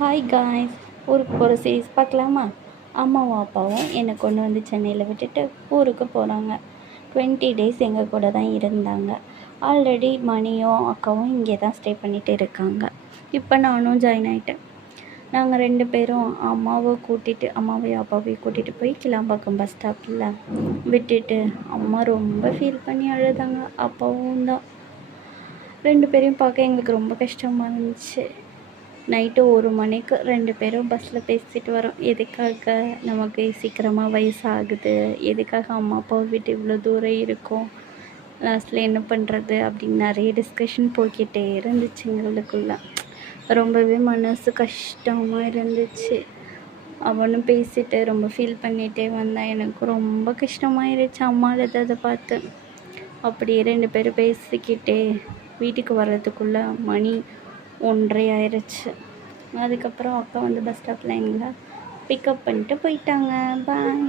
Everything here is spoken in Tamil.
ஹாய் காய்ஸ், ஊருக்கு போகிற சீரீஸ் பார்க்கலாமா? அம்மாவும் அப்பாவும் என்னை கொண்டு வந்து சென்னையில் விட்டுட்டு ஊருக்கு போகிறாங்க. 20 டேஸ் எங்கள் கூட தான் இருந்தாங்க. ஆல்ரெடி மணியும் அக்காவும் இங்கே தான் ஸ்டே பண்ணிகிட்டு இருக்காங்க. இப்போ நானும் ஜாயின் ஆகிட்டேன். நாங்கள் 2 பேரும் அம்மாவையும் அப்பாவையும் கூட்டிகிட்டு போய் கிளாம்பாக்கம் பஸ் ஸ்டாப்பில் விட்டுட்டு அம்மா ரொம்ப ஃபீல் பண்ணி அழுதாங்க. அப்பாவும் தான். 2 பேரையும் பார்க்க எங்களுக்கு ரொம்ப கஷ்டமாக இருந்துச்சு. நைட்டு 1 மணிக்கு 2 பேரும் பஸ்ஸில் பேசிட்டு வரோம். எதுக்காக நமக்கு சீக்கிரமாக வயசாகுது, எதுக்காக அம்மா அப்பாவை விட்டு இவ்வளோ தூரம் இருக்கோம், லாஸ்ட்டில் என்ன பண்ணுறது அப்படின்னு நிறைய டிஸ்கஷன் போய்கிட்டே இருந்துச்சு எங்களுக்குள்ள. ரொம்பவே மனசு கஷ்டமாக இருந்துச்சு. அவனும் பேசிட்டு ரொம்ப ஃபீல் பண்ணிகிட்டே வந்தான். எனக்கு ரொம்ப கஷ்டமாயிருச்சு அம்மா அழுததை பார்த்து. அப்படியே 2 பேரும் பேசிக்கிட்டே வீட்டுக்கு வர்றதுக்குள்ளே மணி 1:30 ஆயிடுச்சு. அதுக்கப்புறம் அக்கா வந்து பஸ் ஸ்டாப்பில் எங்களை பிக்கப் பண்ணிட்டு போயிட்டாங்க. பாய்.